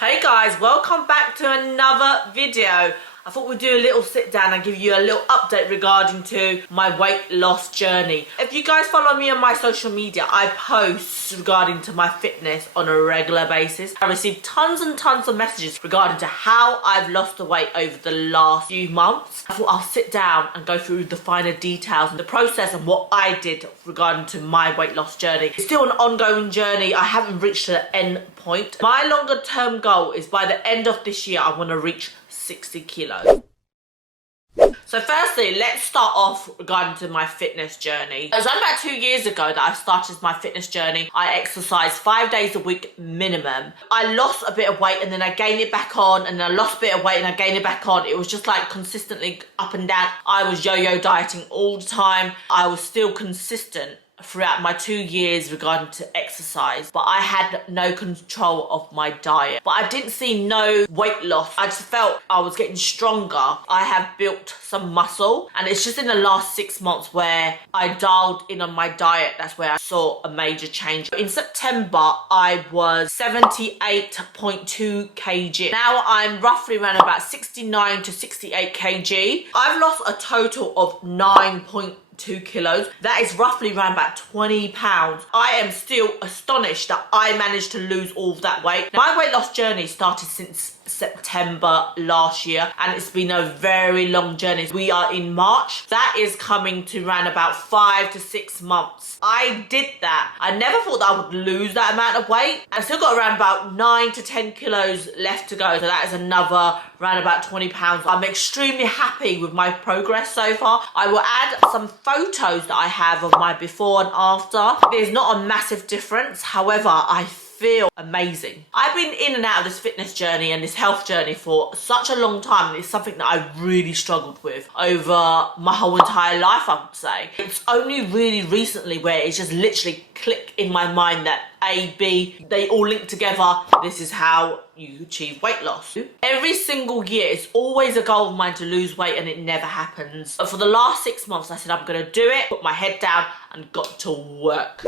Hey guys, welcome back to another video. I thought we'd do a little sit down and give you a little update regarding to my weight loss journey. If you guys follow me on my social media, I post regarding to my fitness on a regular basis. I received tons and tons of messages regarding to how I've lost the weight over the last few months. I thought I'll sit down and go through the finer details and the process and what I did regarding to my weight loss journey. It's still an ongoing journey. I haven't reached the end point. My longer term goal is by the end of this year, I want to reach 60 kilos. So firstly, let's start off regarding to my fitness journey. It was around about 2 years ago that I started my fitness journey. I exercised 5 days a week minimum. I lost a bit of weight and then I gained it back on, and then I lost a bit of weight and I gained it back on. It was just like consistently up and down. I was yo-yo dieting all the time. I was still consistent throughout my 2 years regarding to exercise, but I had no control of my diet. But I didn't see no weight loss. I just felt I was getting stronger. I have built some muscle, and it's just in the last 6 months where I dialed in on my diet. That's where I saw a major change. In September, I was 78.2 kg. Now I'm roughly around about 69 to 68 kg. I've lost a total of 9.2 kilos. That is roughly around about 20 pounds. I am still astonished that I managed to lose all of that weight. Now, my weight loss journey started since September last year, and it's been a very long journey. We are in March. That is coming to around about 5 to 6 months. I did that. I never thought that I would lose that amount of weight. I still got around about 9 to 10 kilos left to go. So that is another around about 20 pounds. I'm extremely happy with my progress so far. I will add some photos that I have of my before and after. There's not a massive difference. However, I feel amazing. I've been in and out of this fitness journey and this health journey for such a long time. It's something that I really struggled with over my whole entire life, I would say. It's only really recently where it's just literally clicked in my mind that A, B, they all link together. This is how you achieve weight loss. Every single year, it's always a goal of mine to lose weight, and it never happens. But for the last 6 months, I said I'm gonna do it, put my head down and got to work.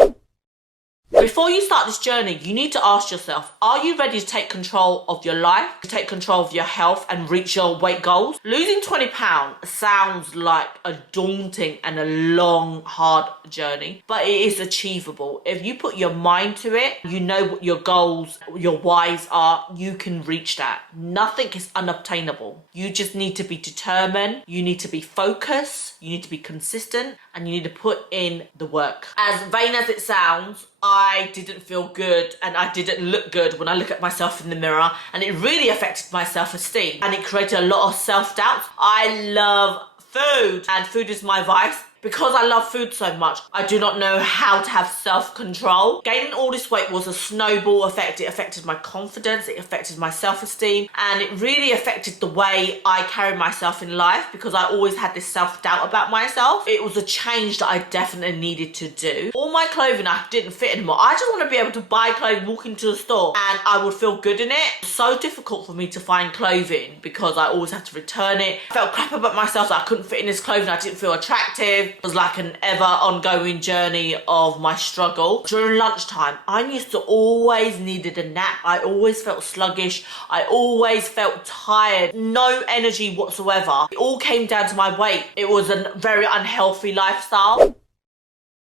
Before you start this journey, you need to ask yourself, are you ready to take control of your life, to take control of your health and reach your weight goals? Losing 20 pounds sounds like a daunting and a long, hard journey, but it is achievable. If you put your mind to it, you know what your goals, your whys are, you can reach that. Nothing is unobtainable. You just need to be determined, you need to be focused, you need to be consistent, and you need to put in the work. As vain as it sounds, I didn't feel good and I didn't look good when I look at myself in the mirror, and it really affected my self-esteem and it created a lot of self-doubt. I love food and food is my vice. Because I love food so much, I do not know how to have self-control. Gaining all this weight was a snowball effect. It affected my confidence, it affected my self-esteem, and it really affected the way I carry myself in life because I always had this self-doubt about myself. It was a change that I definitely needed to do. All my clothing I didn't fit anymore. I just want to be able to buy clothes, walk into the store, and I would feel good in it. It was so difficult for me to find clothing because I always had to return it. I felt crap about myself that I couldn't fit in this clothing. I didn't feel attractive. It was like an ever ongoing journey of my struggle. During lunchtime, I used to always needed a nap. I always felt sluggish. I always felt tired. No energy whatsoever. It all came down to my weight. It was a very unhealthy lifestyle.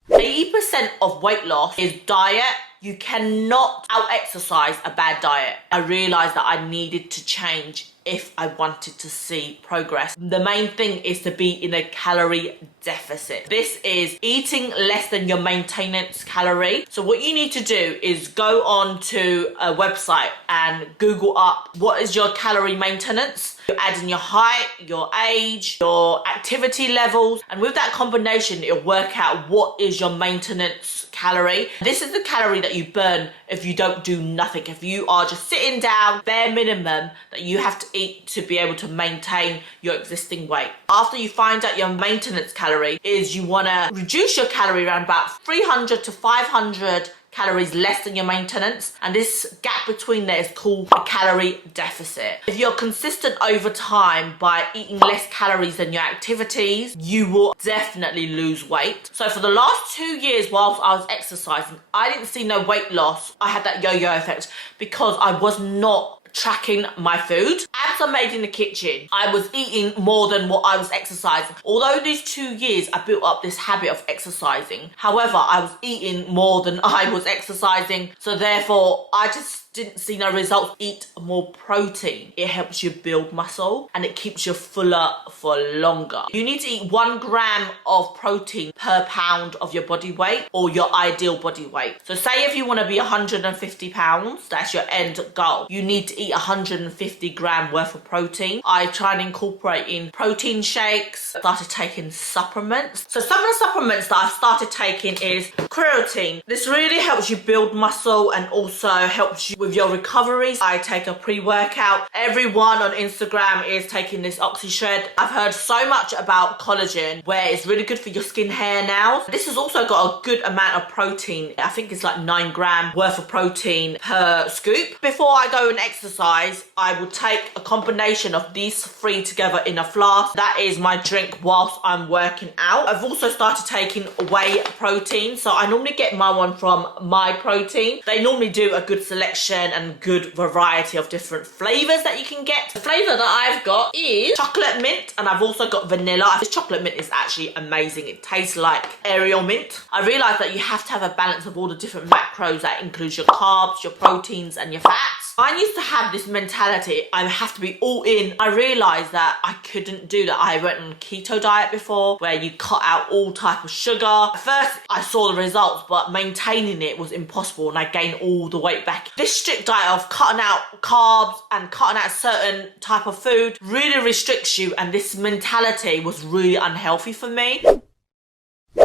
80% of weight loss is diet. You cannot out-exercise a bad diet. I realised that I needed to change if I wanted to see progress. The main thing is to be in a calorie deficit. This is eating less than your maintenance calorie. So what you need to do is go on to a website and Google up what is your calorie maintenance. You add in your height, your age, your activity levels, and with that combination, it'll work out what is your maintenance calorie. This is the calorie that you burn if you don't do nothing. If you are just sitting down, bare minimum that you have to eat to be able to maintain your existing weight. After you find out your maintenance calorie is, you want to reduce your calorie around about 300 to 500 calories less than your maintenance, and this gap between there is called a calorie deficit. If you're consistent over time by eating less calories than your activities, you will definitely lose weight. So for the last 2 years whilst I was exercising, I didn't see no weight loss. I had that yo-yo effect because I was not tracking my food. Abs are made in the kitchen. I was eating more than what I was exercising. Although these 2 years I built up this habit of exercising, however, I was eating more than I was exercising, so therefore I just didn't see no results. Eat more protein. It helps you build muscle and it keeps you fuller for longer. You need to eat 1 gram of protein per pound of your body weight or your ideal body weight. So say if you want to be 150 pounds, that's your end goal. You need to eat 150 gram worth of protein. I try and incorporate in protein shakes. I started taking supplements. So some of the supplements that I've started taking is creatine. This really helps you build muscle and also helps you with your recoveries. I take a pre-workout. Everyone on Instagram is taking this OxyShred. I've heard so much about collagen, where it's really good for your skin, hair, nails. This has also got a good amount of protein. I think it's like 9 gram worth of protein per scoop. Before I go and exercise, I will take a combination of these 3 together in a flask. That is my drink whilst I'm working out. I've also started taking whey protein. So I normally get my one from My Protein. They normally do a good selection and good variety of different flavors that you can get. The flavor that I've got is chocolate mint, and I've also got vanilla. This chocolate mint is actually amazing. It tastes like Ariel mint. I realized that you have to have a balance of all the different macros. That includes your carbs, your proteins, and your fats. I used to have this mentality, I have to be all in. I realized that I couldn't do that. I went on a keto diet before where you cut out all type of sugar. At first I saw the results, but maintaining it was impossible and I gained all the weight back. This strict diet of cutting out carbs and cutting out certain type of food really restricts you, and this mentality was really unhealthy for me.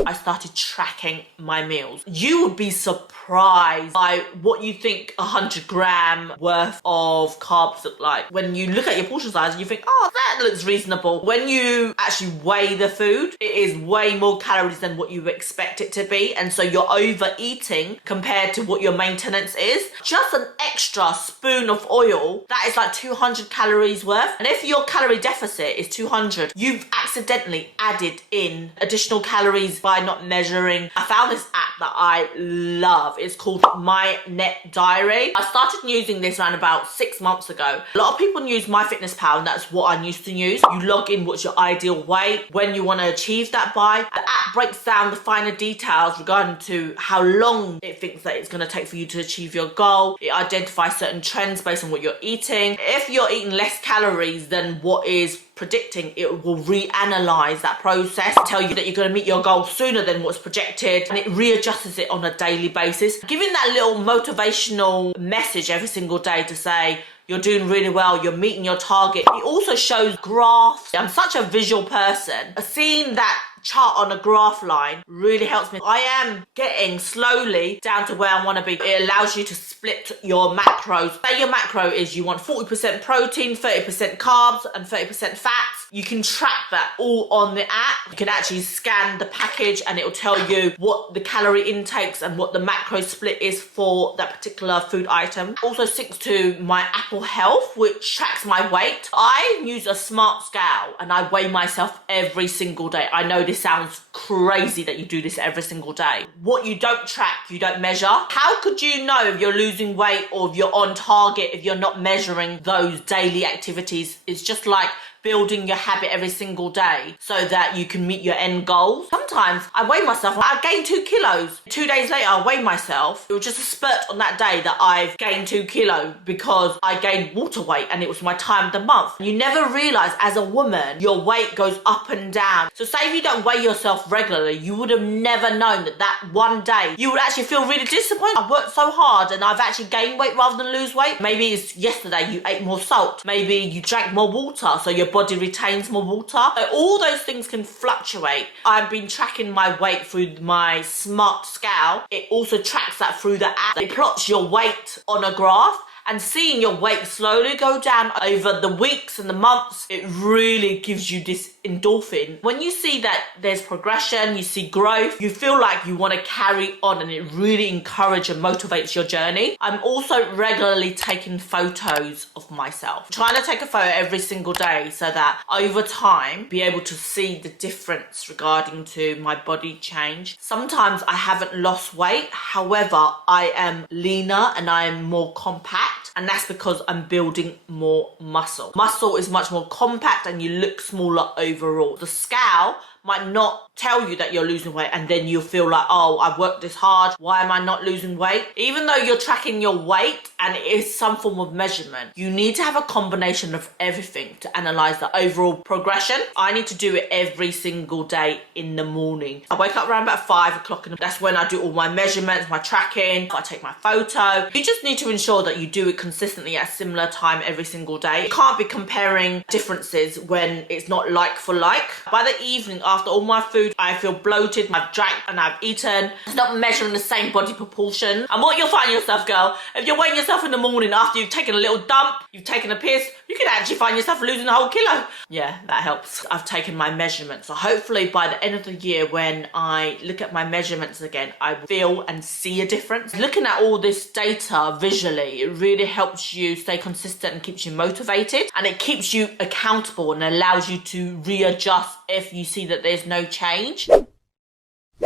I started tracking my meals. You would be surprised by what you think 100 gram worth of carbs look like. When you look at your portion size, you think, oh, that looks reasonable. When you actually weigh the food, it is way more calories than what you expect it to be. And so you're overeating compared to what your maintenance is. Just an extra spoon of oil, that is like 200 calories worth. And if your calorie deficit is 200, you've accidentally added in additional calories by not measuring. I found this app that I love. It's called My Net Diary. I started using this around about 6 months ago. A lot of people use MyFitnessPal, and that's what I used to use. You log in what's your ideal weight, when you want to achieve that by. The app breaks down the finer details regarding to how long it thinks that it's going to take for you to achieve your goal. It identifies certain trends based on what you're eating. If you're eating less calories than what is predicting, it will reanalyze that process, tell you that you're going to meet your goal sooner than what's projected, and it readjusts it on a daily basis, giving that little motivational message every single day to say you're doing really well, you're meeting your target. It also shows graphs. I'm such a visual person. Seeing that chart on a graph line really helps me. I am getting slowly down to where I want to be. It allows you to split your macros. Say your macro is you want 40% protein, 30% carbs, and 30% fats. You can track that all on the app. You can actually scan the package and it will tell you what the calorie intakes and what the macro split is for that particular food item. Also syncs to my Apple Health, which tracks my weight. I use a smart scale and I weigh myself every single day. I know this sounds crazy that you do this every single day. What you don't track, you don't measure. How could you know if you're losing weight or if you're on target if you're not measuring those daily activities? It's just like building your habit every single day so that you can meet your end goals. Sometimes I weigh myself, I gained 2 kilos. 2 days later, I weigh myself. It was just a spurt on that day that I've gained 2 kilos because I gained water weight and it was my time of the month. You never realize as a woman, your weight goes up and down. So say if you don't weigh yourself regularly, you would have never known that that one day you would actually feel really disappointed. I've worked so hard and I've actually gained weight rather than lose weight. Maybe it's yesterday you ate more salt. Maybe you drank more water, so your body retains more water. So all those things can fluctuate. I've been tracking my weight through my smart scale. It also tracks that through the app. It plots your weight on a graph, and seeing your weight slowly go down over the weeks and the months, it really gives you this endorphin. When you see that there's progression, you see growth, you feel like you want to carry on, and it really encourages and motivates your journey. I'm also regularly taking photos of myself, trying to take a photo every single day so that over time be able to see the difference regarding to my body change. Sometimes I haven't lost weight, however I am leaner and I am more compact. compact, and that's because I'm building more muscle. Muscle is much more compact and you look smaller overall. The scale might not tell you that you're losing weight, and then you'll feel like, oh, I've worked this hard, why am I not losing weight? Even though you're tracking your weight and it is some form of measurement, you need to have a combination of everything to analyze the overall progression. I need to do it every single day in the morning. I wake up around about 5 o'clock, and that's when I do all my measurements, my tracking, I take my photo. You just need to ensure that you do it consistently at a similar time every single day. You can't be comparing differences when it's not like for like. By the evening, after all my food, I feel bloated, I've drank and I've eaten. It's not measuring the same body proportion. And what you'll find yourself, girl, if you're weighing yourself in the morning after you've taken a little dump, you've taken a piss, you can actually find yourself losing a whole kilo. Yeah, that helps. I've taken my measurements. So hopefully by the end of the year, when I look at my measurements again, I feel and see a difference. Looking at all this data visually, it really helps you stay consistent and keeps you motivated, and it keeps you accountable and allows you to readjust if you see that there's no change.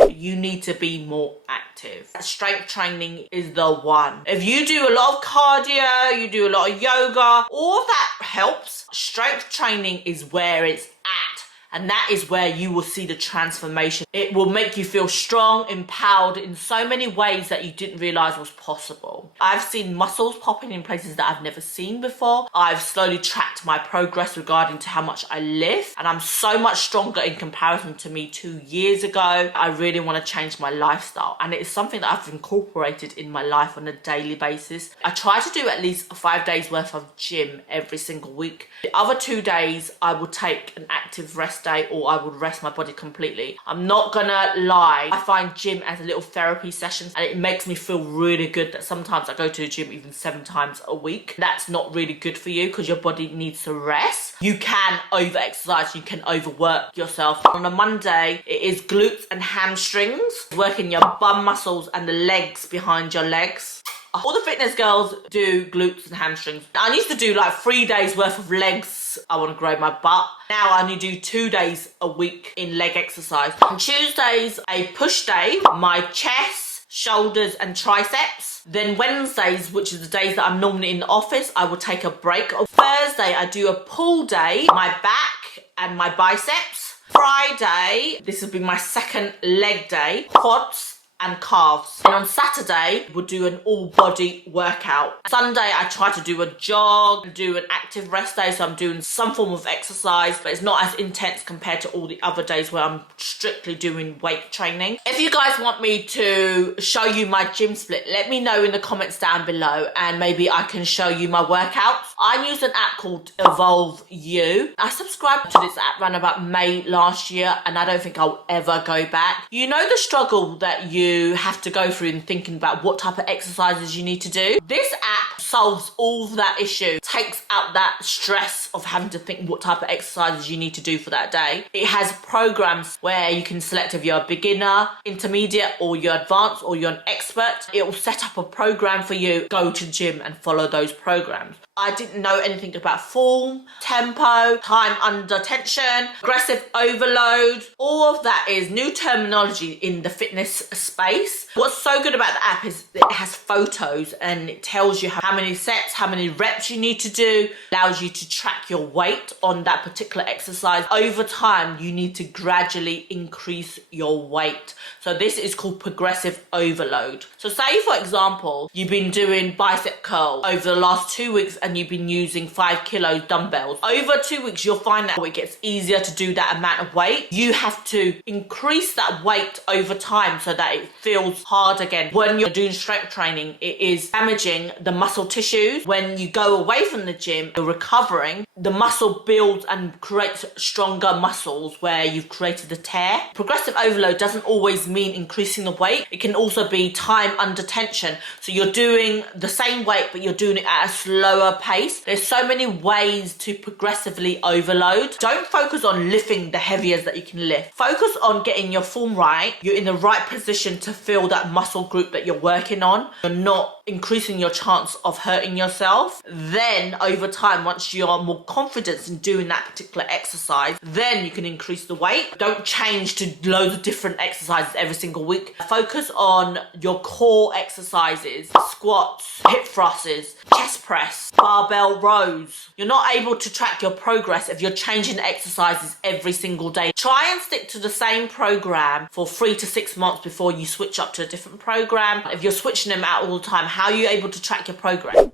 You need to be more active. Strength training is the one. If you do a lot of cardio, you do a lot of yoga, all of that helps. Strength training is where it's at. And that is where you will see the transformation. It will make you feel strong, empowered in so many ways that you didn't realize was possible. I've seen muscles popping in places that I've never seen before. I've slowly tracked my progress regarding to how much I lift, and I'm so much stronger in comparison to me 2 years ago. I really want to change my lifestyle, and it is something that I've incorporated in my life on a daily basis. I try to do at least 5 days worth of gym every single week. The other 2 days I will take an active rest day, or I would rest my body completely. I'm not gonna lie, I find gym as a little therapy session, and it makes me feel really good that sometimes I go to the gym even 7 times a week. That's not really good for you because your body needs to rest. You can over exercise, you can overwork yourself. On a Monday, it is glutes and hamstrings, working your bum muscles and the legs behind your legs. All the fitness girls do glutes and hamstrings. I used to do like 3 days worth of legs. I want to grow my butt. Now I only do 2 days a week in leg exercise. On Tuesdays, a push day, my chest, shoulders and triceps. Then Wednesdays, which is the days that I'm normally in the office, I will take a break. On Thursday, I do a pull day, my back and my biceps. Friday, this will be my second leg day, quads and calves. And on Saturday, we'll do an all body workout. Sunday, I try to do a jog, do an active rest day, so I'm doing some form of exercise, but it's not as intense compared to all the other days where I'm strictly doing weight training. If you guys want me to show you my gym split, let me know in the comments down below, and maybe I can show you my workouts. I use an app called Evolve You. I subscribed to this app around about May last year, and I don't think I'll ever go back. You know the struggle that you have to go through in thinking about what type of exercises you need to do? This app solves all of that issue, takes out that stress of having to think what type of exercises you need to do for that day. It has programs where you can select if you're a beginner, intermediate, or you're advanced, or you're an expert. It will set up a program for you. Go to the gym and follow those programs. I didn't know anything about form, tempo, time under tension, aggressive overload. All of that is new terminology in the fitness space. What's so good about the app is it has photos, and it tells you how many sets, how many reps you need to do, allows you to track your weight on that particular exercise. Over time, you need to gradually increase your weight. So this is called progressive overload. So say, for example, you've been doing bicep curl over the last 2 weeks and you've been using 5 kilo dumbbells. Over 2 weeks, you'll find that it gets easier to do that amount of weight. You have to increase that weight over time so that it feels hard again. When you're doing strength training, it is damaging the muscle tissues. When you go away from the gym, you're recovering. The muscle builds and creates stronger muscles where you've created a tear. Progressive overload doesn't always mean increasing the weight. It can also be time under tension. So you're doing the same weight, but you're doing it at a slower slower pace. There's so many ways to progressively overload. Don't focus on lifting the heaviest that you can lift. Focus on getting your form right. You're in the right position to feel that muscle group that you're working on. You're not increasing your chance of hurting yourself. Then over time, once you're more confident in doing that particular exercise, then you can increase the weight. Don't change to loads of different exercises every single week. Focus on your core exercises: squats, hip thrusts, chest press, barbell rows. You're not able to track your progress if you're changing exercises every single day. Try and stick to the same program for 3 to 6 months before you switch up to a different program. If you're switching them out all the time, how are you able to track your progress?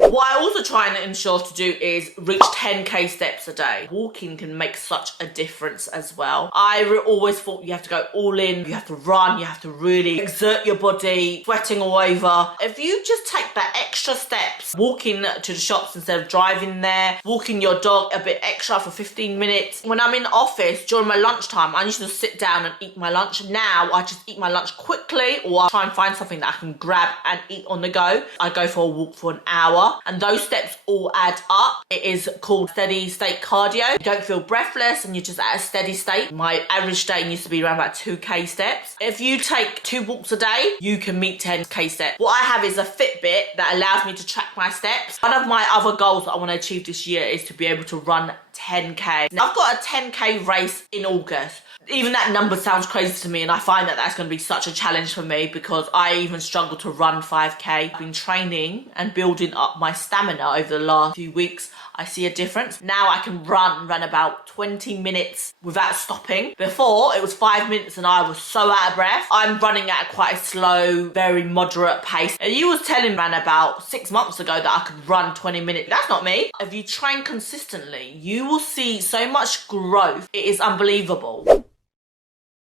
What I also try and ensure to do is reach 10k steps a day. Walking can make such a difference as well. I always thought you have to go all in, you have to run, you have to really exert your body, sweating all over. If you just take that extra steps, walking to the shops instead of driving there, walking your dog a bit extra for 15 minutes. When I'm in the office during my lunchtime, I used to sit down and eat my lunch. Now I just eat my lunch quickly, or I try and find something that I can grab and eat on the go. I go for a walk for an hour. And those steps all add up. It is called steady state cardio. You don't feel breathless and you're just at a steady state. My average day used to be around about 2k steps. If you take 2 walks a day, you can meet 10k steps. What I have is a Fitbit that allows me to track my steps. One of my other goals that I want to achieve this year is to be able to run 10k. Now, I've got a 10k race in August. Even that number sounds crazy to me, and I find that that's going to be such a challenge for me because I even struggle to run 5k. I've been training and building up my stamina over the last few weeks. I see a difference. Now I can run about 20 minutes without stopping. Before, it was 5 minutes and I was so out of breath. I'm running at quite a slow, very moderate pace. And you was telling me about 6 months ago that I could run 20 minutes. That's not me. If you train consistently, you will see so much growth. It is unbelievable.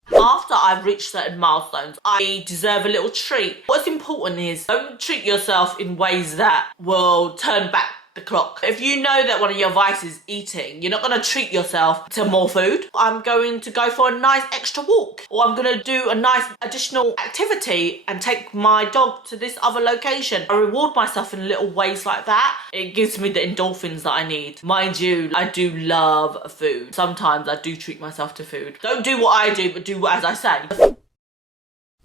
After I've reached certain milestones, I deserve a little treat. What's important is don't treat yourself in ways that will turn back the clock. If you know that one of your vices is eating, you're not going to treat yourself to more food. I'm going to go for a nice extra walk, or I'm going to do a nice additional activity and take my dog to this other location. I reward myself in little ways like that. It gives me the endorphins that I need. Mind you, I do love food. Sometimes I do treat myself to food. Don't do what I do, but do as I say.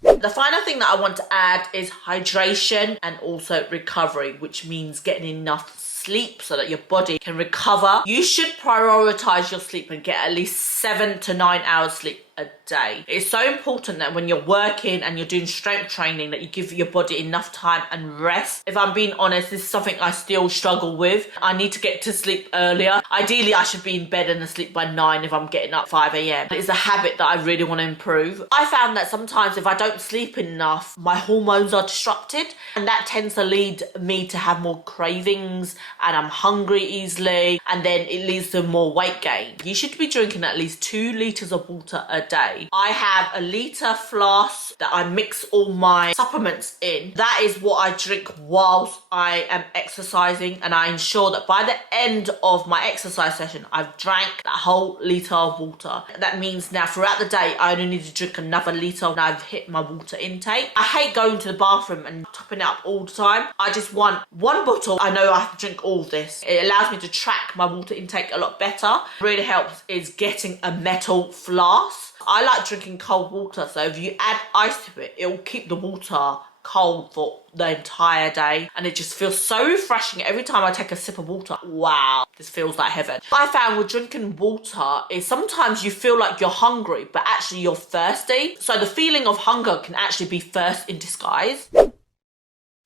The final thing that I want to add is hydration and also recovery, which means getting enough sleep so that your body can recover. You should prioritize your sleep and get at least 7 to 9 hours sleep a day. It's so important that when you're working and you're doing strength training that you give your body enough time and rest. If I'm being honest, this is something I still struggle with. I need to get to sleep earlier. Ideally, I should be in bed and asleep by 9 if I'm getting up 5 a.m. It's a habit that I really want to improve. I found that sometimes if I don't sleep enough, my hormones are disrupted, and that tends to lead me to have more cravings and I'm hungry easily, and then it leads to more weight gain. You should be drinking at least 2 litres of water a day. I have a litre flask that I mix all my supplements in. That is what I drink whilst I am exercising, and I ensure that by the end of my exercise session I've drank that whole litre of water. That means now throughout the day I only need to drink another litre when I've hit my water intake. I hate going to the bathroom and topping it up all the time. I just want 1 bottle. I know I have to drink all of this. It allows me to track my water intake a lot better. What really helps is getting a metal flask. I like drinking cold water, so if you add ice to it, it will keep the water cold for the entire day, and it just feels so refreshing. Every time I take a sip of water, wow, this feels like heaven. I found with drinking water is sometimes you feel like you're hungry, but actually you're thirsty. So the feeling of hunger can actually be thirst in disguise.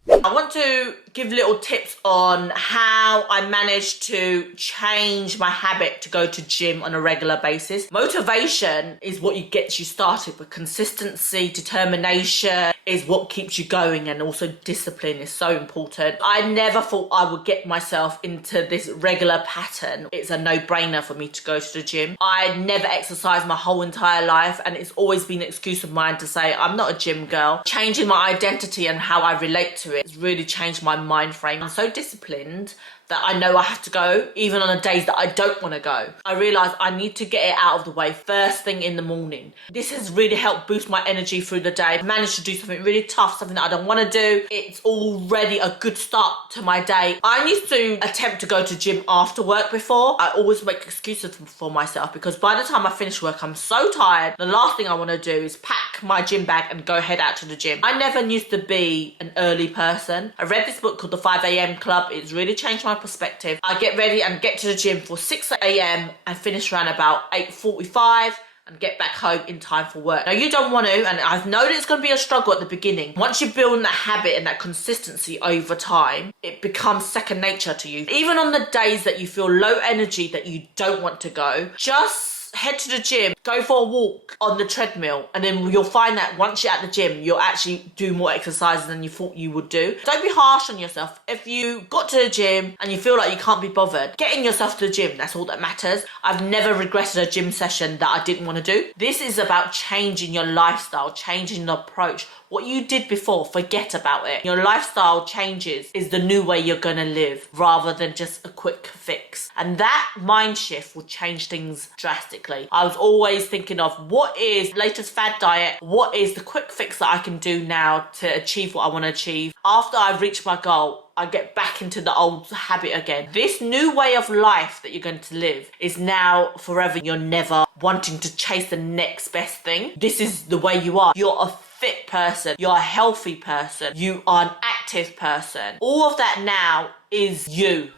I want to give little tips on how I managed to change my habit to go to gym on a regular basis. Motivation is what gets you started, but consistency, determination is what keeps you going, and also discipline is so important. I never thought I would get myself into this regular pattern. It's a no-brainer for me to go to the gym. I never exercised my whole entire life, and it's always been an excuse of mine to say I'm not a gym girl. Changing my identity and how I relate to it has really changed my mind frame. I'm so disciplined that I know I have to go, even on the days that I don't want to go. I realised I need to get it out of the way first thing in the morning. This has really helped boost my energy through the day. I managed to do something really tough, something that I don't want to do. It's already a good start to my day. I used to attempt to go to gym after work before. I always make excuses for myself because by the time I finish work, I'm so tired. The last thing I want to do is pack my gym bag and go head out to the gym. I never used to be an early person. I read this book called The 5 a.m. Club. It's really changed my perspective. I get ready and get to the gym for 6 a.m. and finish around about 8:45 and get back home in time for work. Now you don't want to, and I've known it's going to be a struggle at the beginning. Once you build that habit and that consistency over time, it becomes second nature to you. Even on the days that you feel low energy, that you don't want to go, just head to the gym, go for a walk on the treadmill, and then you'll find that once you're at the gym, you'll actually do more exercises than you thought you would do. Don't be harsh on yourself. If you got to the gym and you feel like you can't be bothered, getting yourself to the gym, that's all that matters. I've never regretted a gym session that I didn't want to do. This is about changing your lifestyle, changing the approach. What you did before, forget about it. Your lifestyle changes is the new way you're gonna live rather than just a quick fix. And that mind shift will change things drastically. I was always thinking of what is the latest fad diet? What is the quick fix that I can do now to achieve what I wanna achieve? After I've reached my goal, I get back into the old habit again. This new way of life that you're going to live is now forever. You're never wanting to chase the next best thing. This is the way you are. You're a fit person. You're a healthy person. You are an active person. All of that now is you.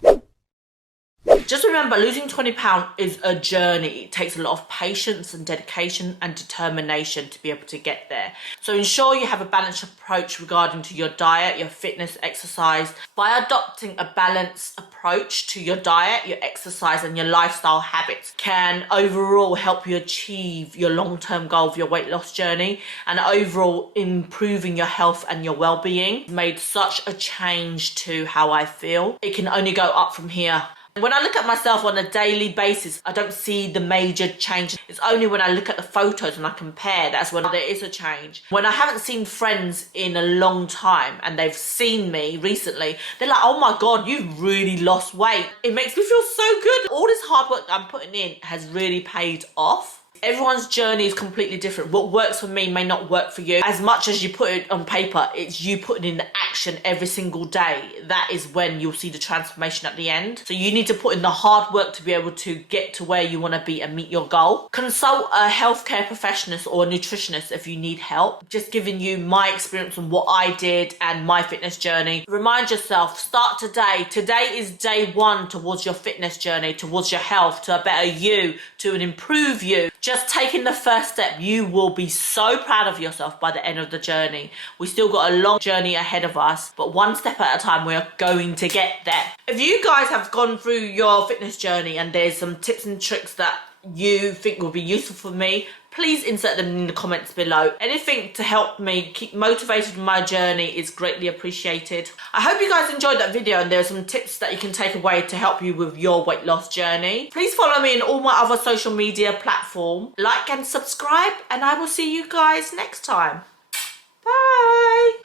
Just remember, losing 20 pounds is a journey. It takes a lot of patience and dedication and determination to be able to get there. So ensure you have a balanced approach regarding to your diet, your fitness, exercise. By adopting a balanced approach to your diet, your exercise and your lifestyle habits can overall help you achieve your long-term goal of your weight loss journey and overall improving your health and your well-being. It's made such a change to how I feel. It can only go up from here. When I look at myself on a daily basis, I don't see the major change. It's only when I look at the photos and I compare, that's when there is a change. When I haven't seen friends in a long time and they've seen me recently, they're like, oh my God, you've really lost weight. It makes me feel so good. All this hard work I'm putting in has really paid off. Everyone's journey is completely different. What works for me may not work for you. As much as you put it on paper, it's you putting in the action every single day. That is when you'll see the transformation at the end. So you need to put in the hard work to be able to get to where you want to be and meet your goal. Consult a healthcare professional or a nutritionist if you need help. Just giving you my experience on what I did and my fitness journey. Remind yourself, start today. Today is day one towards your fitness journey, towards your health, to a better you, to an improved you. Just taking the first step, you will be so proud of yourself by the end of the journey. We still got a long journey ahead of us, but one step at a time, we're going to get there. If you guys have gone through your fitness journey and there's some tips and tricks that you think will be useful for me, please insert them in the comments below. Anything to help me keep motivated in my journey is greatly appreciated. I hope you guys enjoyed that video and there are some tips that you can take away to help you with your weight loss journey. Please follow me in all my other social media platforms. Like and subscribe, and I will see you guys next time. Bye.